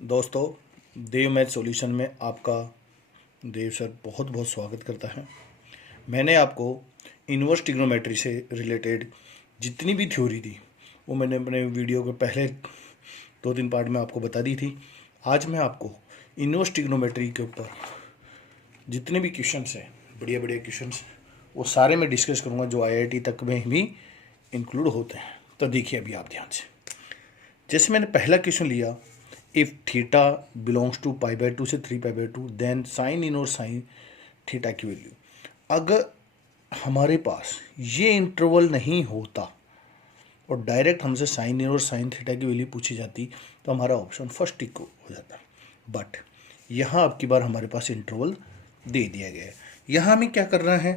दोस्तों, देव math solution में आपका देव सर बहुत बहुत स्वागत करता है। मैंने आपको इन्वर्स ट्रिग्नोमेट्री से रिलेटेड जितनी भी थ्योरी दी वो मैंने अपने वीडियो के पहले 2-3 पार्ट में आपको बता दी थी। आज मैं आपको इन्वर्स ट्रिग्नोमेट्री के ऊपर जितने भी क्वेश्चंस हैं, बढ़िया बढ़िया क्वेश्चंस, वो सारे मैं डिस्कस करूँगा जो IIT तक में भी इंक्लूड होते हैं। तो देखिए अभी आप ध्यान से, जैसे मैंने पहला क्वेश्चन लिया, इफ थीटा बिलोंग्स टू π/2 से 3π/2 देन साइन इन और साइन थीटा की वैल्यू। अगर हमारे पास ये इंटरवल नहीं होता और डायरेक्ट हमसे साइन इन और साइन थीटा की वैल्यू पूछी जाती तो हमारा ऑप्शन फर्स्ट टिक हो जाता। बट यहाँ अब की बार हमारे पास इंटरवल दे दिया गया है। यहाँ हमें क्या करना है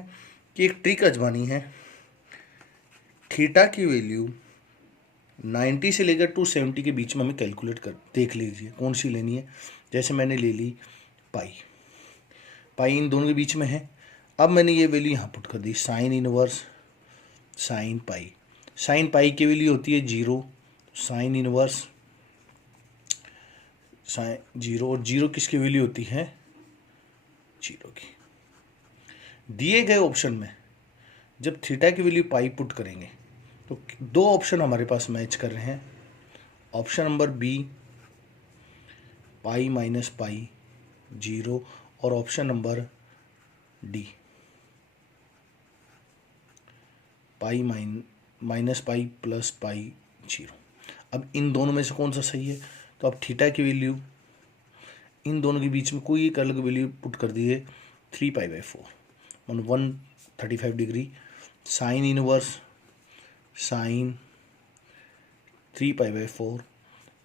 कि एक ट्रिक आजमानी है। थीटा की वैल्यू 90 से लेकर 270 के बीच में हमें कैलकुलेट कर देख लीजिए कौन सी लेनी है। जैसे मैंने ले ली पाई इन दोनों के बीच में है। अब मैंने ये वैल्यू यहाँ पुट कर दी, साइन इनवर्स साइन पाई की वैल्यू होती है 0, साइन इनवर्स साइन 0, और 0 किसकी वैल्यू होती है 0 की। दिए गए ऑप्शन में जब थीटा की वैल्यू पाई पुट करेंगे तो दो ऑप्शन हमारे पास मैच कर रहे हैं। Option number b pi minus pi 0 और option number d pi minus pi plus pi 0। अब इन दोनों में से कौन सा सही है? तो अब थीटा की वैल्यू इन दोनों के बीच में कोई एक अलग वैल्यू पुट कर दी है 3π/4 135 degree. Sine inverse sine 3π/4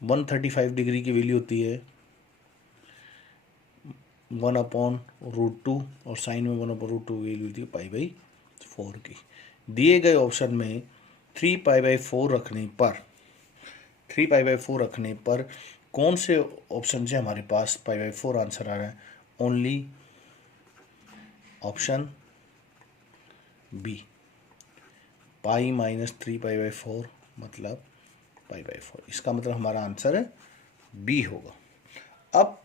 135 degree की वैल्यू होती है 1/√2 और साइन में 1/√2 वैल्यू होती है π/4 की। दिए गए ऑप्शन में 3π/4 रखने पर कौन से ऑप्शन से हमारे पास π/4 आंसर आ रहा है? Only option B pi minus 3π/4 मतलब π/4। इसका मतलब हमारा आंसर है बी होगा। अब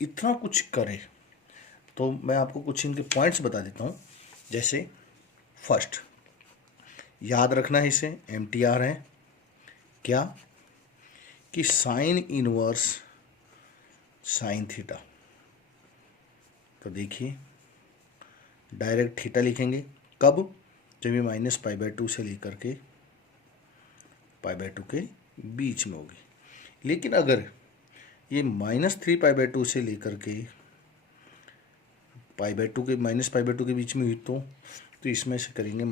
इतना कुछ करें तो मैं आपको कुछ इनके पॉइंट्स बता देता हूँ। जैसे फर्स्ट याद रखना है, इसे MTR है क्या कि साइन इनवर्स साइन थीटा। तो देखिए डायरेक्ट थीटा लिखेंगे कब? जब ये -π/2 से लेकर के π/2 के बीच में होगी। लेकिन अगर ये -3π/2 से लेकर के π/2 के -π/2 के बीच में हुई तो इसमें से करेंगे -π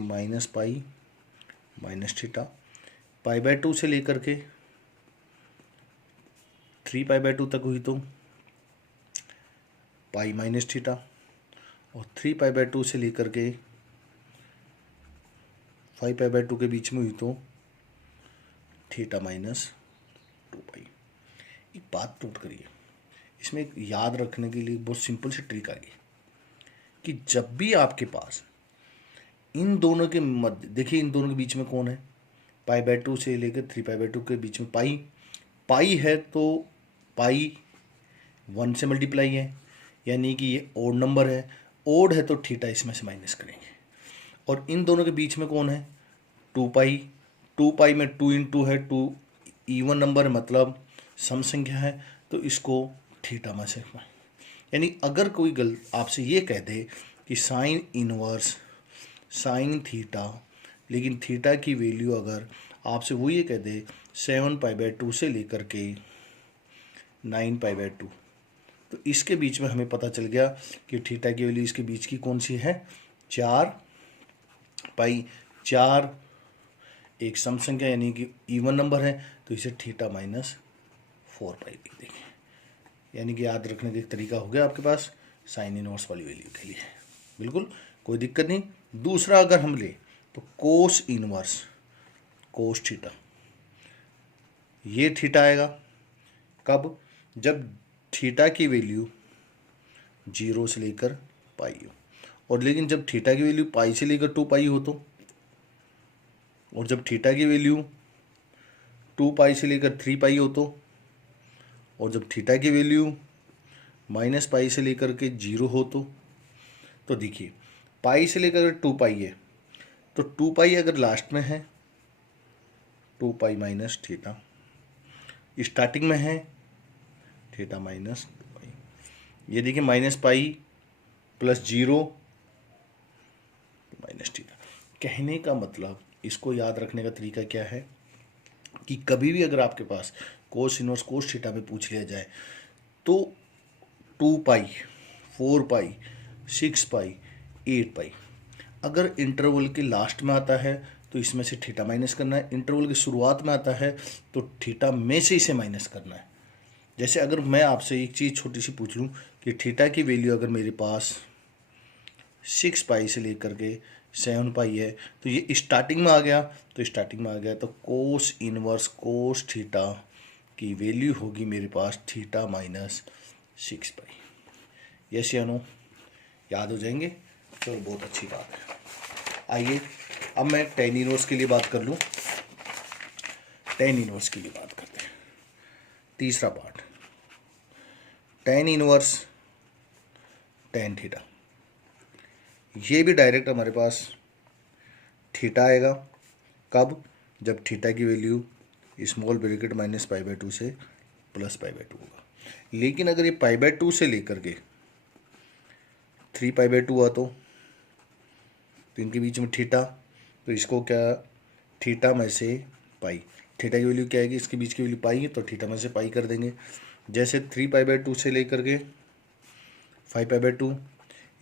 माइनस थीटा। π/2 से लेकर के 3π/2 तक हुई तो पाई माइनस थीटा, और 3π/2 से लेकर के 5π/2 के बीच में हुई तो थीटा -2π। एक बात नोट करिए, इसमें एक याद रखने के लिए बहुत सिंपल सी ट्रिक आ गई कि जब भी आपके पास इन दोनों के मध्य, देखिए इन दोनों के बीच में कौन है? π/2 से लेकर 3π/2 के बीच में पाई है तो पाई 1 से मल्टीप्लाई है, यानी कि ये ओड नंबर है। ओड है तो थीटा इसमें से माइनस करेंगे। और इन दोनों के बीच में कौन है? 2π में 2 × 2 है, 2 इवन नंबर मतलब सम संख्या है, तो इसको थीटा में से, यानी अगर कोई आपसे ये कह दे कि साइन इनवर्स साइन थीटा, लेकिन थीटा की वैल्यू अगर आपसे वो ये कह दे 7π/2 से लेकर के 9π/2, तो इसके बीच में हमें पता चल गया कि थीटा की वैल्यू इसके बीच की कौन सी है? 4π। 4 एक सम संख्या यानी कि इवन नंबर है, तो इसे थीटा -4π लिख देंगे। यानी कि याद रखने का एक तरीका हो गया आपके पास साइन इनवर्स वाली वैल्यू के लिए। बिल्कुल कोई दिक्कत नहीं। दूसरा अगर हम ले तो कोस इनवर्स कोस थीटा, ये थीटा आएगा कब? जब थीटा की वैल्यू 0 से लेकर पाई हो, और लेकिन जब थीटा की वैल्यू पाई से लेकर 2π हो तो, और जब थीटा की वैल्यू 2π से लेकर 3π हो तो, और जब थीटा की वैल्यू माइनस पाई से लेकर के 0 हो तो देखिए पाई से लेकर 2 पाई है, तो 2 पाई अगर लास्ट में है 2 पाई माइनस थीटा, स्टार्टिंग में है थीटा माइनस पाई। ये देखिए minus pi plus 0 minus theta. कहने का मतलब, इसको याद रखने का तरीका क्या है कि कभी भी अगर आपके पास कोस इनवर्स कोस थीटा में पूछ लिया जाए तो 2 पाई, 4 पाई, 6 पाई, 8 पाई अगर इंटरवल के लास्ट में आता है तो इसमें से थीटा माइनस करना है, इंटरवल की शुरुआत में आता है तो थीटा में से इसे माइनस करना है। जैसे अगर मैं आपसे एक चीज़ छोटी सी पूछ लूँ कि थीटा की वैल्यू अगर मेरे पास 6 पाई से लेकर के 7 पाई है तो ये स्टार्टिंग में आ गया, तो स्टार्टिंग में आ गया तो कोस इनवर्स कोस थीटा की वैल्यू होगी मेरे पास थीटा माइनस 6 पाई। यस या नो, याद हो जाएंगे? चलो बहुत अच्छी बात है। आइए अब मैं टेन इनवर्स के लिए बात कर लूँ। टेन इनवर्स के लिए बात करते हैं। तीसरा part, tan inverse tan theta. ये भी डायरेक्ट हमारे पास थीटा आएगा। कब? जब थीटा की value small bracket minus pi by 2 से प्लस पाई बाय 2 होगा। लेकिन अगर ये पाई बाय 2 से लेकर के 3 पाई बाय 2 हुआ तो इनके बीच में थीटा, तो इसको क्या थीटा में से पाई, थीटा की वैल्यू क्या आएगी, इसके बीच की वैल्यू पाई है तो थीटा में से पाई कर देंगे। जैसे 3 पाई बाय 2 से लेकर के 5 पाई बाय 2,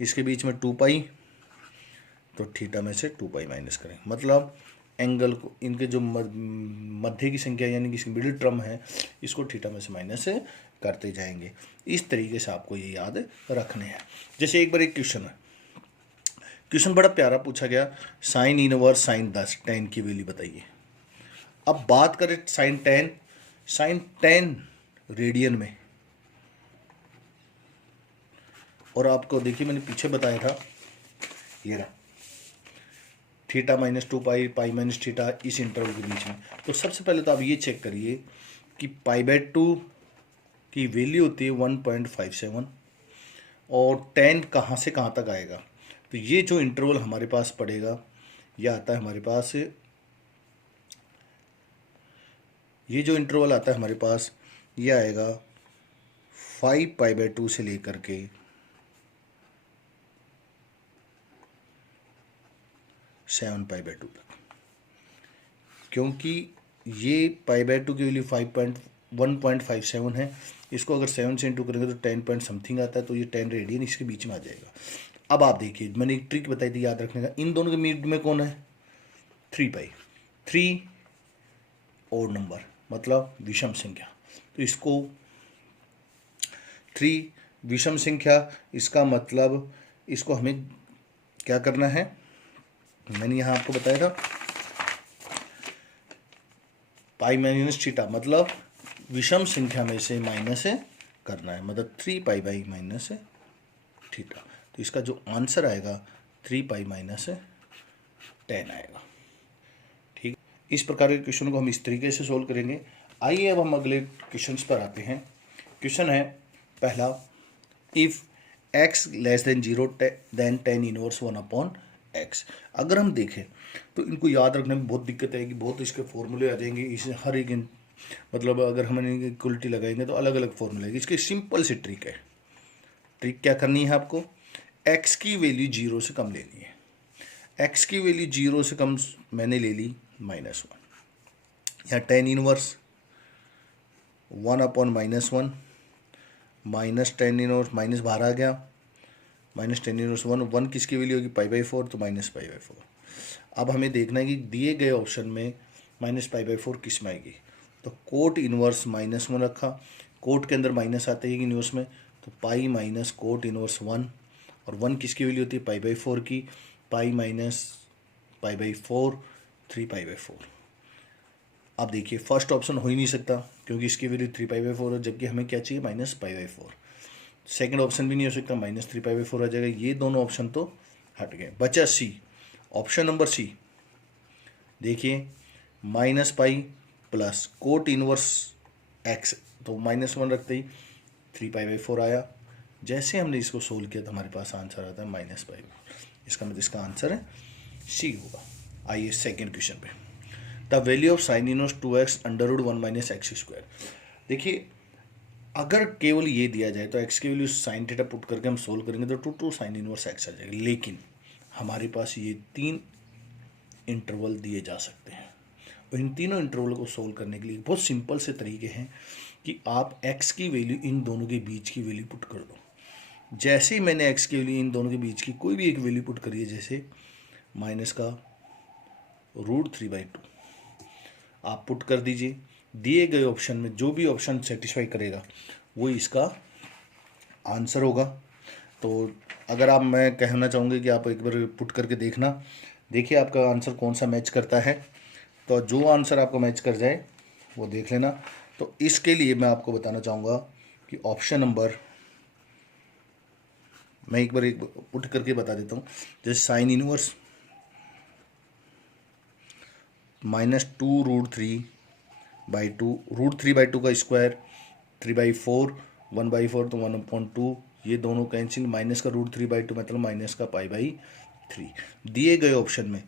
इसके बीच में 2 पाई तो थीटा में से 2 पाई माइनस करें। मतलब एंगल को, इनके जो मध्य की संख्या यानी कि मिडिल टर्म है, इसको थीटा में से माइनस करते जाएंगे। इस तरीके से आपको ये याद रखने हैं। जैसे एक बार एक क्वेश्चन है, क्वेश्चन बड़ा प्यारा पूछा गया, साइन इनवर्स साइन 10 टेन की वैल्यू बताइए। अब बात करें साइन 10 रेडियन में, और आपको देखिए मैंने पीछे बताया था ये रहा थीटा माइनस 2 पाई, पाई माइनस थीटा इस इंटरवल के बीच में। तो सबसे पहले तो आप ये चेक करिए कि पाई बाय 2 की वैल्यू होती है 1.57 और 10 कहाँ से कहाँ तक आएगा। तो ये जो इंटरवल हमारे पास पड़ेगा यह आता है हमारे पास, ये जो इंटरवल आता है हमारे पास ये आएगा 5 पाई बाय 2 से लेकर के 7 पाई बाय 2 तक। क्योंकि ये पाई बाय 2 की वैल्यू 1.57 है, इसको अगर 7 से इंटू करेंगे तो 10 पॉइंट समथिंग आता है, तो ये 10 रेडियन इसके बीच में आ जाएगा। अब आप देखिए मैंने एक ट्रिक बताई थी याद रखने का, इन दोनों के मिड में कौन है 3 पाई, 3 ओड नंबर मतलब विषम संख्या, तो इसको 3 विषम संख्या, इसका मतलब इसको हमें क्या करना है, मैंने यहाँ आपको बताया था पाई माइनस थीटा मतलब विषम संख्या में से माइनस करना है, मतलब 3 पाई बाई माइनस थीटा। तो इसका जो आंसर आएगा 3 पाई माइनस 10 आएगा। ठीक, इस प्रकार के क्वेश्चन को हम इस तरीके से सोल्व करेंगे। आइए अब हम अगले क्वेश्चंस पर आते हैं। क्वेश्चन है पहला, if x less than 0 then 10 inverse 1/x। अगर हम देखें तो इनको याद रखने में बहुत दिक्कत आएगी, बहुत इसके फॉर्मूले आ जाएंगे। इसे हर एक मतलब अगर हम इक्वलिटी लगाएंगे तो अलग अलग फॉर्मूले आएगी। इसकी सिंपल सी ट्रिक है। ट्रिक क्या करनी है आपको, x की वैल्यू 0 से कम लेनी है। x की वैल्यू 0 से कम मैंने ले ली -1, या 10 इनवर्स 1/-1 माइनस 10 इनवर्स माइनस बाहर आ गया, -10 इनवर्स 1 किसकी वैल्यू होगी π/4, तो -π/4। अब हमें देखना है कि दिए गए ऑप्शन में -π/4 किस में आएगी, तो कोट इनवर्स -1 रखा, कोट के अंदर माइनस आते हैं इनवर्स में, तो पाई माइनस कोट इनवर्स 1, और 1 किसकी वैल्यू होती है π/4 की, पाई माइनस π/4 3π/4। अब देखिए फर्स्ट ऑप्शन हो ही नहीं सकता क्योंकि इसकी वैल्यू 3π/4 है, जबकि हमें क्या चाहिए -π/4। सेकंड ऑप्शन भी नहीं हो सकता, -3π/4 आ जाएगा। ये दोनों ऑप्शन तो हट गए, बचा सी, ऑप्शन नंबर सी। देखिए -π प्लस कोट इनवर्स x तो -1 रखते ही 3π/4 आया। जैसे हमने इसको सोल्व किया तो हमारे पास आंसर आता है -π। इसका मतलब इसका आंसर है सी होगा। आइए सेकेंड क्वेश्चन पे। The value of sine inverse 2x √1 - x²। देखिए, अगर केवल ये दिया जाए तो x की वैल्यू साइन थीटा पुट करके हम सोल्व करेंगे तो 2 साइन इनवर्स x आ जाएगा। लेकिन हमारे पास ये 3 इंटरवल दिए जा सकते हैं और इन तीनों इंटरवल को सोल्व करने के लिए बहुत सिंपल से तरीके हैं कि आप x की वैल्यू इन दोनों के बीच की वैल्यू पुट कर दो। जैसे ही मैंने x की वैल्यू इन दोनों के बीच की कोई भी एक वैल्यू पुट करी है, जैसे -√3/2 आप पुट कर दीजिए। दिए गए ऑप्शन में जो भी ऑप्शन सेटिस्फाई करेगा वो इसका आंसर होगा। तो अगर आप, मैं कहना चाहूँगी कि आप एक बार पुट करके देखना, देखिए आपका आंसर कौन सा मैच करता है। तो जो आंसर आपको मैच कर जाए वो देख लेना। तो इसके लिए मैं आपको बताना चाहूँगा कि ऑप्शन नंबर, मैं एक बार पुट करके बता देता हूँ। जैसे साइन इनवर्स -2√3/2, √3/2 का स्क्वायर 3/4, 1/4 तो 1/2, ये दोनों कैंसिल, माइनस का √3/2 मतलब -π/3। दिए गए ऑप्शन में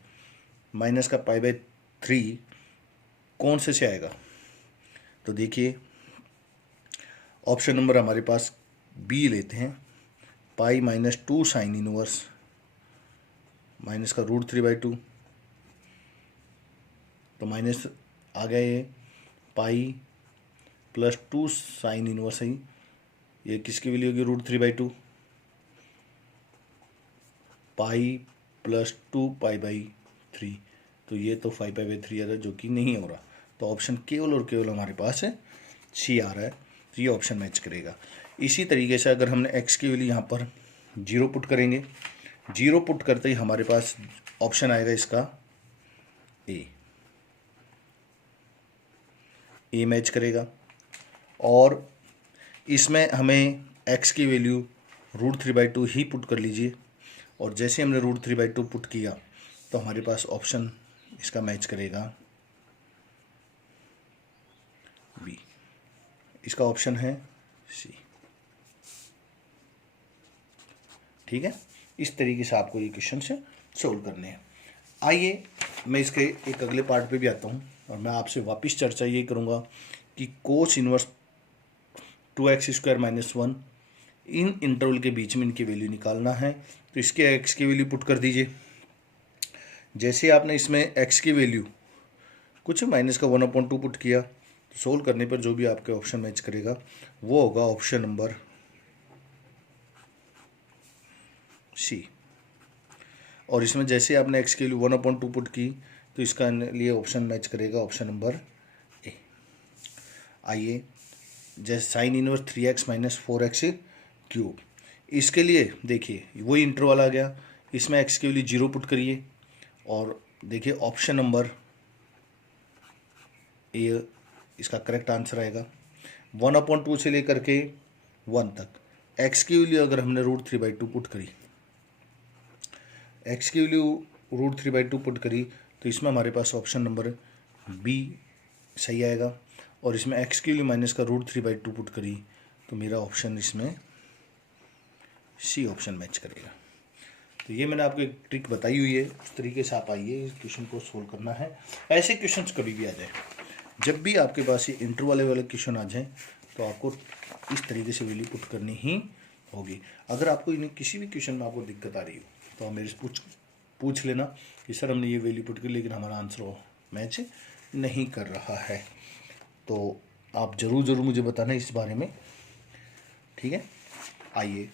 -π/3 कौन से आएगा? तो देखिए ऑप्शन नंबर हमारे पास बी लेते हैं, π-2 साइन इनवर्स माइनस का √3/2, तो माइनस आ गया ये π+2 साइन इनवर्स है। ये किसकी वैल्यू होगी? √3/2, π+2 π/3, तो ये तो 5π/3 आ रहा है जो कि नहीं हो रहा। तो ऑप्शन केवल और केवल हमारे पास है सी आ रहा है, तो ये ऑप्शन मैच करेगा। इसी तरीके से अगर हमने एक्स की वैल्यू यहाँ पर 0 पुट करेंगे, 0 पुट करते ही हमारे पास ऑप्शन आएगा इसका ए मैच करेगा। और इसमें हमें x की वैल्यू √3/2 ही पुट कर लीजिए, और जैसे हमने √3/2 पुट किया तो हमारे पास ऑप्शन इसका मैच करेगा बी। इसका ऑप्शन है सी। ठीक है, इस तरीके से आपको ये क्वेश्चन से सोल्व करने हैं। आइए मैं इसके एक अगले पार्ट पे भी आता हूँ और मैं आपसे वापस चर्चा ये करूँगा कि कोस इनवर्स 2x² - 1 इन इंटरवल के बीच में इनकी वैल्यू निकालना है। तो इसके x की वैल्यू पुट कर दीजिए। जैसे आपने इसमें x की वैल्यू कुछ माइनस का 1/2 पुट किया, तो सोल्व करने पर जो भी आपके ऑप्शन मैच करेगा वो होगा ऑप्शन नंबर सी। और इसमें जैसे आपने x की वैल्यू 1/2 पुट की तो इसका लिए ऑप्शन मैच करेगा ऑप्शन नंबर ए। आइए, जैसे साइन इनवर्स 3x - 4x³, इसके लिए देखिए वही इंटरवल आ गया, इसमें x की वैल्यू 0 पुट करिए और देखिए ऑप्शन नंबर ए इसका करेक्ट आंसर आएगा। 1/2 से लेकर के 1 तक x की वैल्यू अगर हमने √3/2 पुट करी, x की वैल्यू √3/2 पुट करी तो इसमें हमारे पास ऑप्शन नंबर बी सही आएगा। और इसमें x की वैल्यू माइनस का √3/2 पुट करी तो मेरा ऑप्शन इसमें सी ऑप्शन मैच करेगा। तो ये मैंने आपको एक ट्रिक बताई हुई है, उस तरीके से आप आइए इस क्वेश्चन को सोल्व करना है। ऐसे क्वेश्चन कभी भी आ जाए, जब भी आपके पास ये इंटरवल वाले क्वेश्चन आ जाए तो आपको इस तरीके से वैल्यू पुट करनी ही होगी। अगर आपको इन्हें किसी भी क्वेश्चन में आपको दिक्कत आ रही हो तो आप मेरे से पूछ लेना कि सर हमने ये वैल्यू पुट की लेकिन हमारा आंसर मैच नहीं कर रहा है। तो आप ज़रूर मुझे बताना इस बारे में, ठीक है। आइए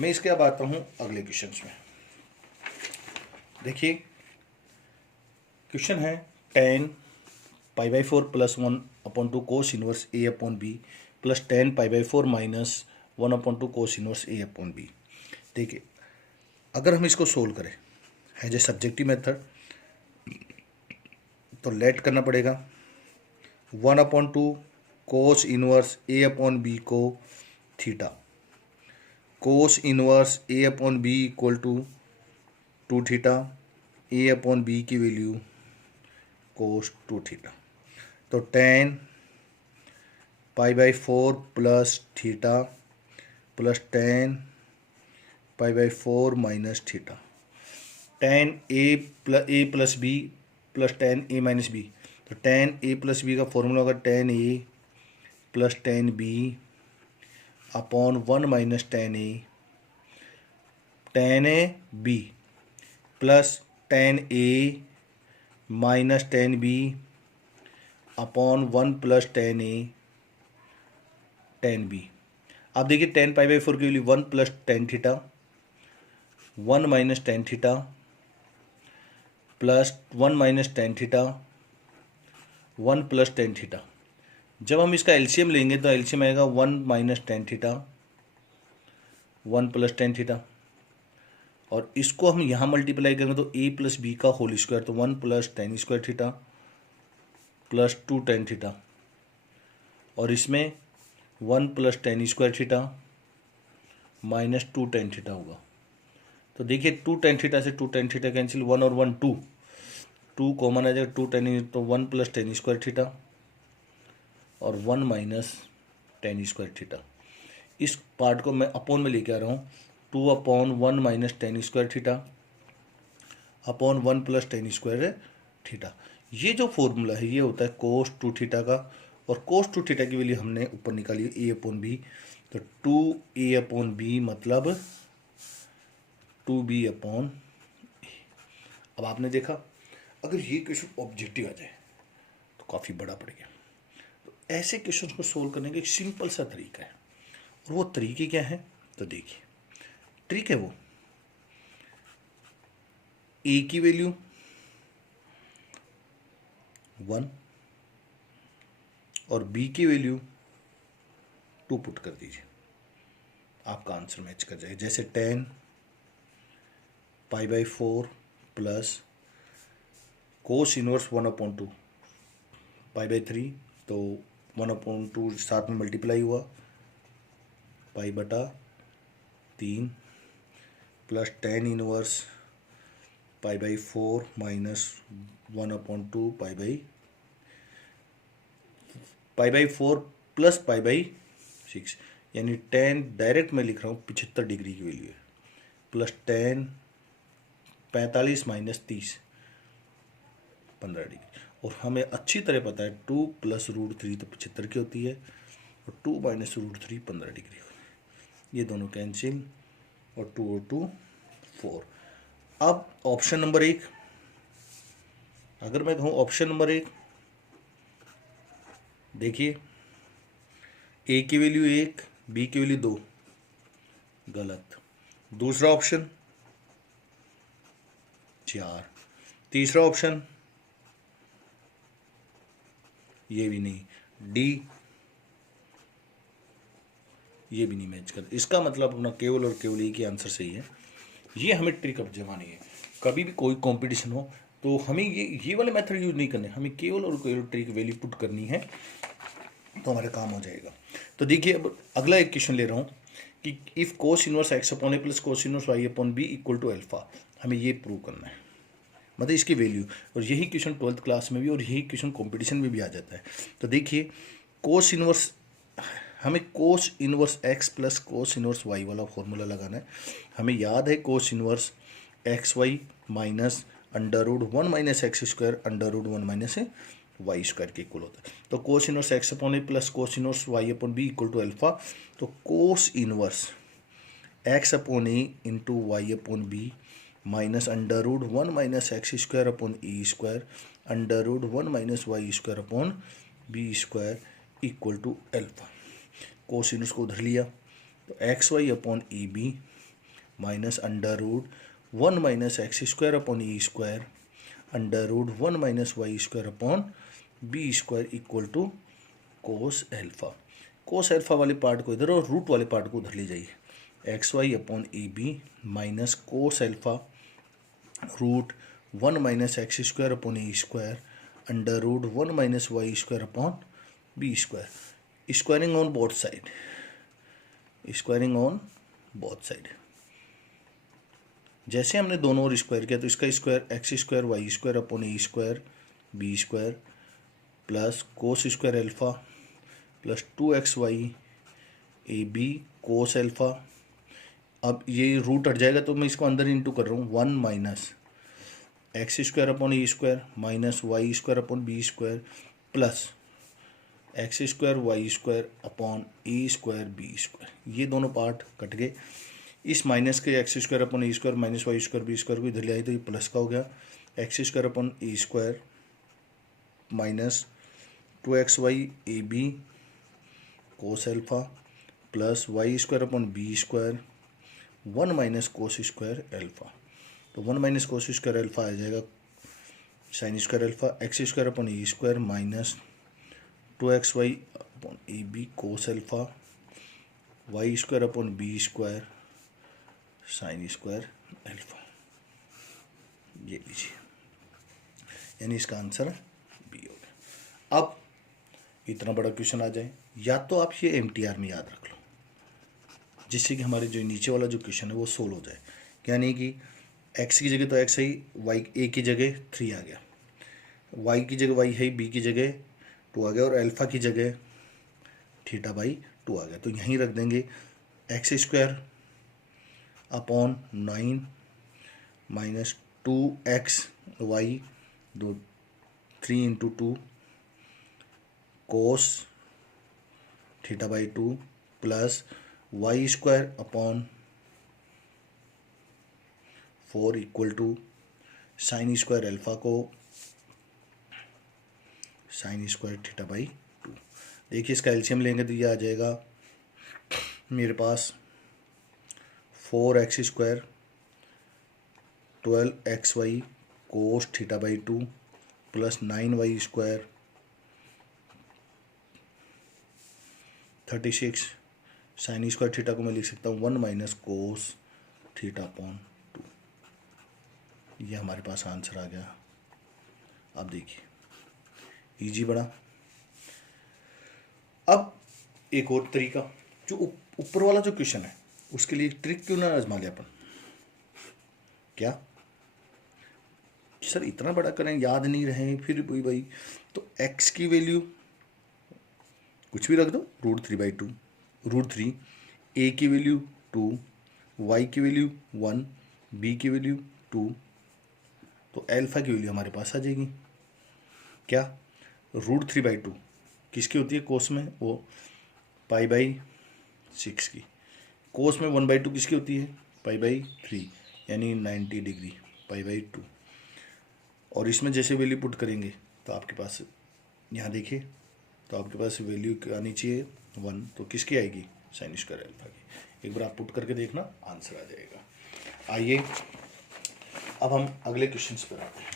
मैं इसके अब आता हूँ अगले क्वेश्चन में। देखिए क्वेश्चन है tan π/4 + 1/2 cos inverse a/b plus tan π/4 - 1/2 cos inverse a/b। देखिए अगर हम इसको सोल्व करें एज ए सब्जेक्टिव मेथड तो लेट करना पड़ेगा 1/2 cos इनवर्स a/b को theta, cos inverse a/b equal to 2 theta, a/b की वैल्यू cos 2 थीटा। तो tan pi by 4 plus theta plus tan pi by 4 minus theta, tan a plus b plus tan a minus B. तो tan a plus b का formula होगा tan a plus tan b upon 1 minus tan a b plus tan a minus tan b upon 1 plus tan b. आप देखिए tan pi by 4 की value 1 plus tan theta 1 minus tan theta plus 1 minus tan theta 1 plus tan theta. जब हम इसका LCM लेंगे तो LCM आएगा 1 minus tan theta 1 plus tan theta, और इसको हम यहाँ मल्टीप्लाई करेंगे तो ए प्लस बी का होल स्क्वायर, तो 1 plus ten square theta plus 2 tan theta, और इसमें 1 plus ten square theta minus 2 tan theta होगा। तो देखिए 2 टेन थीटा से 2 टेन थीटा कैंसिल, 1 और 1 2 कॉमन आ जाएगा, 2 टेन तो 1 प्लस टेन स्क्वायर थीटा और 1 माइनस टेन स्क्वायर थीटा। इस पार्ट को मैं अपॉन में लेके आ रहा हूँ, 2 upon 1 minus ten square theta upon 1 plus ten square theta. ये जो फॉर्मूला है ये होता है कोस 2 थीटा का, और कोस 2 थीटा की वैल्यू हमने ऊपर निकाली ए अपॉन बी, तो 2 a अपॉन बी मतलब 2b अपॉन ए। अब आपने देखा अगर ये क्वेश्चन ऑब्जेक्टिव आ जाए तो काफ़ी बड़ा पड़ गया। तो ऐसे क्वेश्चन को सोल्व करने का एक सिंपल सा तरीका है, और वो तरीके क्या है तो देखिए, ट्रिक है वो ए की वैल्यू 1 और बी की वैल्यू 2 पुट कर दीजिए, आपका आंसर मैच कर जाएगा। जैसे 10 पाई by 4 plus cos inverse 1 upon 2 pi by 3, तो 1 अपॉन 2 साथ में मल्टीप्लाई हुआ, पाई बटा 3 plus tan inverse pi by 4 minus 1 upon 2 pi by 4 plus pi by 6, यानी 10 डायरेक्ट मैं लिख रहा हूँ 75 डिग्री की वैल्यू है, प्लस 10 45 माइनस 30 15 डिग्री। और हमें अच्छी तरह पता है 2 प्लस रूट 3 तो 75 की होती है, और 2 माइनस रूट 3 15 डिग्री होती है। ये दोनों कैंसिल, और 2 और 2 4। अब ऑप्शन नंबर 1, अगर मैं कहूँ ऑप्शन नंबर 1, देखिए ए की वैल्यू 1 बी की वैल्यू 2, गलत। दूसरा ऑप्शन 4, तीसरा ऑप्शन ये भी नहीं, डी ये भी नहीं मैच कर। इसका मतलब अपना केवल और केवल एक ही आंसर सही है। ये हमें ट्रिक अब जमानी है, कभी भी कोई कंपटीशन हो तो हमें ये वाले मेथड यूज नहीं करने, हमें केवल और केवल ट्रिक वैल्यू पुट करनी है तो हमारा काम हो जाएगा। तो देखिए अब अगला एक क्वेश्चन ले रहा हूँ कि if cos inverse x upon a plus cos inverse y upon b equal to alpha, हमें ये प्रूव करना है, मतलब इसकी वैल्यू। और यही क्वेश्चन 12th क्लास में भी और यही क्वेश्चन कंपटीशन में भी आ जाता है। तो देखिए कोस इनवर्स, हमें cos inverse x plus cos inverse y वाला फॉर्मूला लगाना है। हमें याद है cos inverse x y minus under root 1 minus x square under root 1 minus y square के इक्वल होता है। तो cos inverse x upon a plus cos inverse y upon b equal to alpha. तो cos inverse x upon a into y upon b minus under root 1 minus x square upon a square under root 1 minus y square upon b square equal to alpha. Cos inverse को उधर लिया तो x y upon a b minus under root 1 minus x square upon a square under root 1 minus y square upon b square equal to cos alpha. Cos alpha वाले part को इधर और root वाले part को उधर ले जाइए, x y upon a b minus cos alpha root 1 minus x square upon a square under root 1 minus y square upon b square, squaring on both side, squaring on both side. जैसे हमने दोनों ओर square किया तो इसका square x square y square upon a square b square plus cos square alpha plus 2xy a b cos alpha. अब ये root हट जाएगा तो मैं इसको अंदर इंटू कर रहा हूँ, 1 minus x square upon a square minus y square upon b square plus x square y square upon a square b square. ये दोनों पार्ट कट गए। इस माइनस के x square upon a square minus y square b square को इधर ले आई तो ये प्लस का हो गया, x square upon a square minus 2xy a b cos alpha plus y square upon b square 1 minus cos square alpha. तो 1 minus cos square alpha आ जाएगा sine square alpha, x square upon a square minus 2xy upon a b cos alpha y square upon b square sine square alpha. ये लीजिए, यानी इसका answer B हो गया। अब इतना बड़ा क्वेश्चन आ जाए, या तो आप ये MTR में याद रख लो जिससे कि हमारे जो नीचे वाला जो क्वेश्चन है वो सोल्व हो जाए। यानी कि x की जगह तो x है, y a की जगह 3 आ गया, y की जगह y है, b की जगह 2 आ गया और अल्फा की जगह थीटा बाई 2 आ गया। तो यहीं रख देंगे x square upon 9 minus 2xy 3 into 2 cos theta by 2 plus y square upon 4 equal to sine square alpha को साइन स्क्वायर थीटा बाई 2। देखिए इसका एलसीएम लेंगे तो ये आ जाएगा मेरे पास 4x square 12xy cos theta by 2 plus 9y square 36 sign square theta को मैं लिख सकता हूँ 1 माइनस कोस थीटा अपॉन 2। ये हमारे पास आंसर आ गया। अब देखिए इजी बड़ा। अब एक और तरीका, जो ऊपर वाला जो क्वेश्चन है उसके लिए ट्रिक क्यों ना आजमा लिया अपन। क्या सर इतना बड़ा करें, याद नहीं रहे फिर भाई तो x की वैल्यू कुछ भी रख दो, √3/2, √3, a की वैल्यू 2, y की वैल्यू 1, b की वैल्यू 2, तो एल्फा की वैल्यू हमारे पास आ जाएगी क्या, √3/2 किसकी होती है कोस में, वो π/6 की। कोस में 1/2 किसकी होती है, π/3 यानी 90 डिग्री π/2। और इसमें जैसे वैल्यू पुट करेंगे तो आपके पास यहाँ देखिए, तो आपके पास वैल्यू आनी चाहिए 1, तो किसकी आएगी, साइन स्क्वायर एल्फा की। एक बार आप पुट करके देखना, आंसर आ जाएगा। आइए अब हम अगले क्वेश्चन पर आते हैं।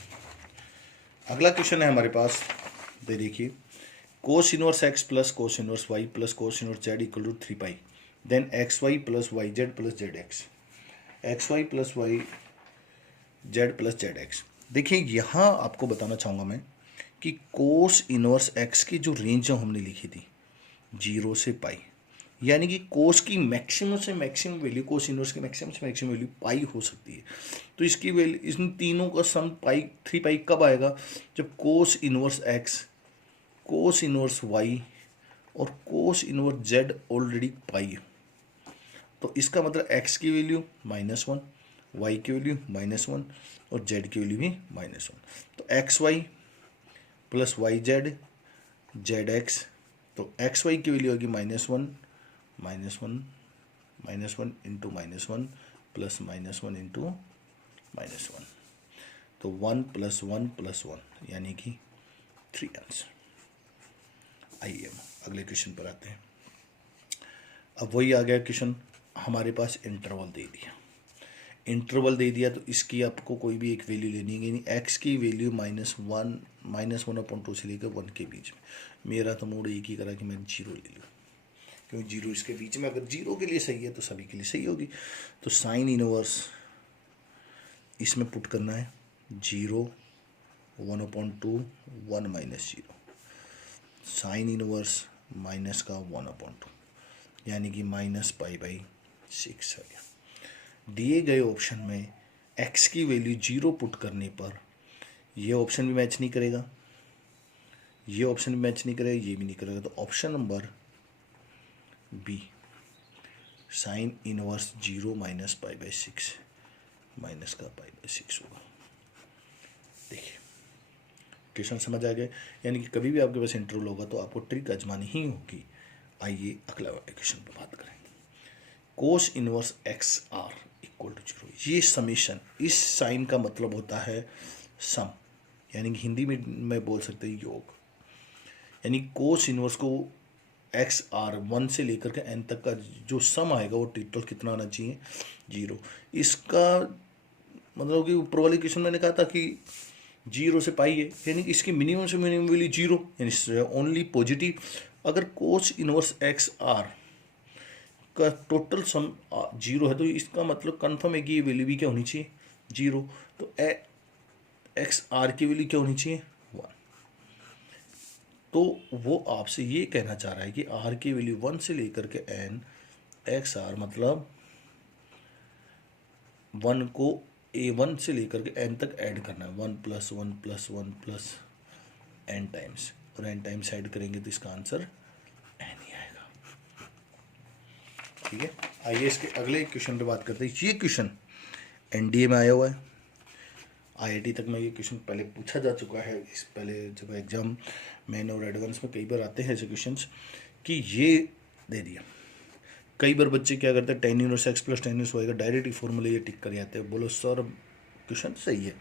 अगला क्वेश्चन है हमारे पास, देखिए cos inverse x plus cos inverse y plus cos inverse z equal to 3π, then xy plus yz plus zx, xy plus yz plus zx। देखिए यहाँ आपको बताना चाहूँगा मैं कि कोस इनवर्स x की जो रेंज हमने लिखी थी 0 से पाई, यानी कि कोस की मैक्सिमम से मैक्सिमम वैल्यू, कोस इनवर्स की मैक्सिमम से मैक्सिमम वैल्यू पाई हो सकती है। तो इसकी वैल्यू, इन तीनों का सम पाई 3π कब आएगा, जब कोस इनवर्स x, कोस इनवर्स y और कोस इनवर्स z ऑलरेडी पाई है। तो इसका मतलब x की वैल्यू -1, y की वैल्यू -1 और z की वैल्यू भी -1। तो xy प्लस yz zx, तो xy की वैल्यू होगी -1 इंटू -1 प्लस -1 इंटू -1, तो 1 + 1 + 1 यानी कि 3 आंसर। आइए अगले क्वेश्चन पर आते हैं। अब वही आ गया क्वेश्चन, हमारे पास इंटरवल दे दिया, इंटरवल दे दिया तो इसकी आपको कोई भी एक वैल्यू लेनी है, यानी x की वैल्यू -1/2 से लेकर 1 के बीच में। मेरा तो मूड एक ही करा कि मैं 0 ले लूँ, क्योंकि 0 इसके बीच में, अगर 0 के लिए सही है तो सभी के लिए सही होगी। तो साइन इनवर्स इसमें पुट करना है 0, 1/2, 1 - 0, साइन इनवर्स माइनस का 1/2 यानी कि -π/6 है। दिए गए ऑप्शन में x की वैल्यू 0 पुट करने पर यह ऑप्शन भी मैच नहीं करेगा, ये ऑप्शन भी मैच नहीं करेगा, ये भी नहीं करेगा, तो option number b sine inverse 0 minus pi by 6 minus का पाई बाई 6 होगा। देखिए क्वेश्चन समझ आ गए। यानी कि कभी भी आपके पास इंटरवल होगा तो आपको ट्रिक आजमानी ही होगी। आइए अगला क्वेश्चन पर बात करें। Cos inverse x r equal to 0, ये समेशन, इस साइन का मतलब होता है सम, यानी कि हिंदी में मैं बोल सकते हैं योग। यानी कोस इनवर्स को एक्स आर 1 से लेकर के एन तक का जो सम आएगा वो टोटल कितना आना चाहिए, 0। इसका मतलब कि ऊपर वाले क्वेश्चन मैंने कहा था कि 0 से पाई है, यानी कि इसकी मिनिमम से मिनिमम वैल्यू 0, यानी ओनली पॉजिटिव। अगर कोस इनवर्स एक्स आर का टोटल सम 0 है तो इसका मतलब कन्फर्म है कि ये वैल्यू भी क्या होनी चाहिए, 0। तो एक्स आर की वैल्यू क्या होनी चाहिए, 1। तो वो आपसे ये कहना चाह रहा है कि आर की वैल्यू 1 से लेकर के एन, एक्स आर मतलब 1 को A1 से लेकर के n तक ऐड करना है, 1 + 1 + 1 + n टाइम्स, और n टाइम्स ऐड करेंगे तो इसका आंसर n ही आएगा। ठीक है, आइए इसके अगले क्वेश्चन पे बात करते हैं। ये क्वेश्चन NDA में आया हुआ है, IIT तक में ये क्वेश्चन पहले पूछा जा चुका है। इस पहले जब एग्जाम मेन और एडवांस में कई बार आते हैं ऐसे क्वेश्चंस कि ये दे दिया। कई बार बच्चे क्या करते हैं, tan inverse x + tan inverse y का डायरेक्ट ही फॉर्मूला ये टिक कर जाते हैं। बोलो सर क्वेश्चन सही है,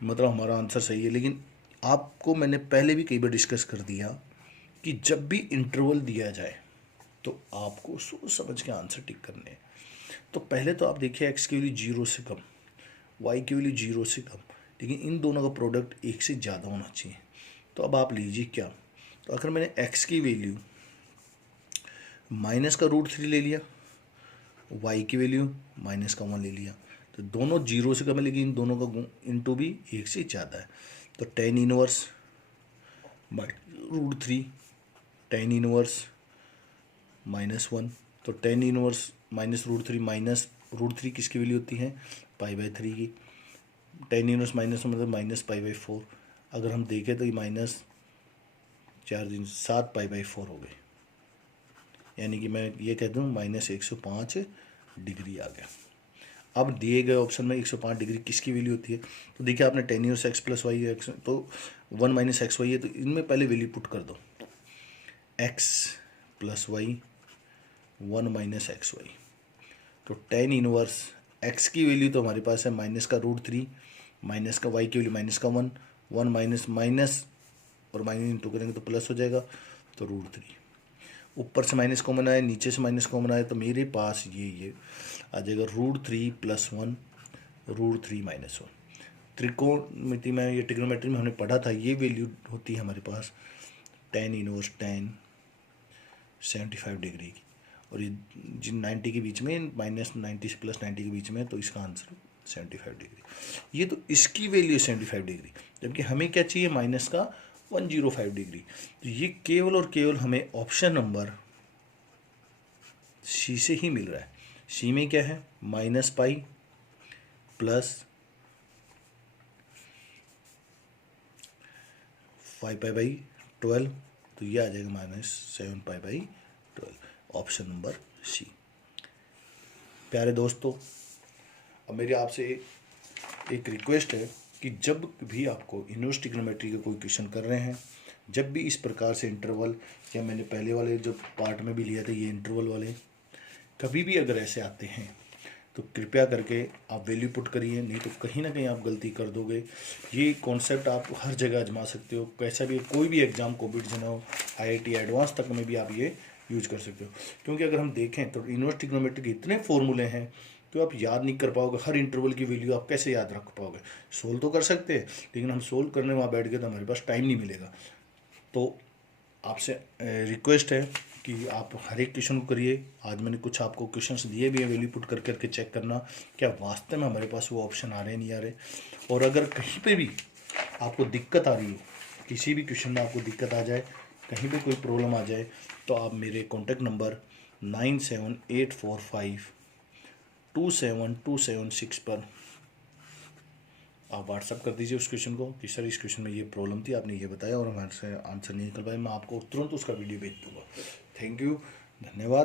मतलब हमारा आंसर सही है, लेकिन आपको मैंने पहले भी कई बार डिस्कस कर दिया कि जब भी इंटरवल दिया जाए तो आपको सोच समझ के आंसर टिक करने हैं। तो पहले तो आप देखिए x की वैल्यू 0 से कम, y की वैल्यू 0 से कम, लेकिन इन दोनों का प्रोडक्ट 1 से ज़्यादा होना चाहिए। तो अब आप लीजिए क्या, तो अगर मैंने x की वैल्यू माइनस का √3 ले लिया, y की वैल्यू माइनस का 1 ले लिया, तो दोनों 0 से कम है, लेकिन इन दोनों का इंटू भी 1 से ज़्यादा है। तो tan इनवर्स √3, tan इनवर्स -1, तो tan इनवर्स -√3 माइनस √3 किसकी वैल्यू होती है, π/3 की। tan इनवर्स माइनस मतलब -π/4। अगर हम देखें तो ये -4 π/4 हो गए, यानी कि मैं ये कह दूँ -105 डिग्री आ गया। अब दिए गए ऑप्शन में 105 डिग्री किसकी वैल्यू होती है, तो देखिए आपने tan inverse x + y x, तो 1 - xy है, तो इनमें पहले वैल्यू पुट कर दो, x + y 1 - xy। तो tan इनवर्स x की वैल्यू तो हमारे पास है माइनस का √3, माइनस का y की वैल्यू माइनस का 1, 1 माइनस माइनस और माइनस इंटू करेंगे तो प्लस हो जाएगा, तो √3। ऊपर से माइनस कॉमन आए, नीचे से माइनस कॉमन आए, तो मेरे पास ये आ जाएगा √3 + 1 √3 - 1। त्रिकोणमिति में, ये ट्रिग्नोमेट्री में हमने पढ़ा था, ये वैल्यू होती है हमारे पास tan इनवर्स tan 75 डिग्री की, और ये जिन 90 के बीच में, -90 से +90 के बीच में, तो इसका आंसर 75 डिग्री। ये तो इसकी वैल्यू 75 डिग्री, जबकि हमें क्या चाहिए, माइनस का 105 डिग्री। तो ये केवल और केवल हमें ऑप्शन नंबर सी से ही मिल रहा है। सी में क्या है, -π + 5π/12, तो ये आ जाएगा -7π/12, ऑप्शन नंबर सी। प्यारे दोस्तों, अब मेरी आपसे एक रिक्वेस्ट है कि जब भी आपको इनवर्स ट्रिग्नोमेट्री का कोई क्वेश्चन कर रहे हैं, जब भी इस प्रकार से इंटरवल, या मैंने पहले वाले जो पार्ट में भी लिया था ये इंटरवल वाले, कभी भी अगर ऐसे आते हैं तो कृपया करके आप वैल्यू पुट करिए, नहीं तो कहीं ना कहीं आप गलती कर दोगे। ये कॉन्सेप्ट आप हर जगह आजमा सकते हो, कैसा भी कोई भी एग्जाम कॉम्पिटिशन हो, IIT एडवांस तक में भी आप ये यूज कर सकते हो। क्योंकि अगर हम देखें तो इनवर्स ट्रिग्नोमेट्री के इतने फॉर्मूले हैं तो आप याद नहीं कर पाओगे, हर इंटरवल की वैल्यू आप कैसे याद रख पाओगे। सोल्व तो कर सकते हैं, लेकिन हम सोल्व करने वहाँ बैठ गए तो हमारे पास टाइम नहीं मिलेगा। तो आपसे रिक्वेस्ट है कि आप हर एक क्वेश्चन को करिए। आज मैंने कुछ आपको क्वेश्चंस दिए भी हैं, वैल्यू पुट कर करके चेक करना क्या वास्तव में हमारे पास वो ऑप्शन आ रहे हैं, नहीं आ रहे। और अगर कहीं पे भी आपको दिक्कत आ रही हो, किसी भी क्वेश्चन में आपको दिक्कत आ जाए, कहीं पे कोई प्रॉब्लम आ जाए, तो आप मेरे कॉन्टैक्ट नंबर 9784527276 पर आप व्हाट्सअप कर दीजिए उस क्वेश्चन को कि सर इस क्वेश्चन में ये प्रॉब्लम थी, आपने ये बताया और हमारे से आंसर नहीं निकल पाया, मैं आपको तुरंत उसका वीडियो भेज दूँगा। थैंक यू, धन्यवाद।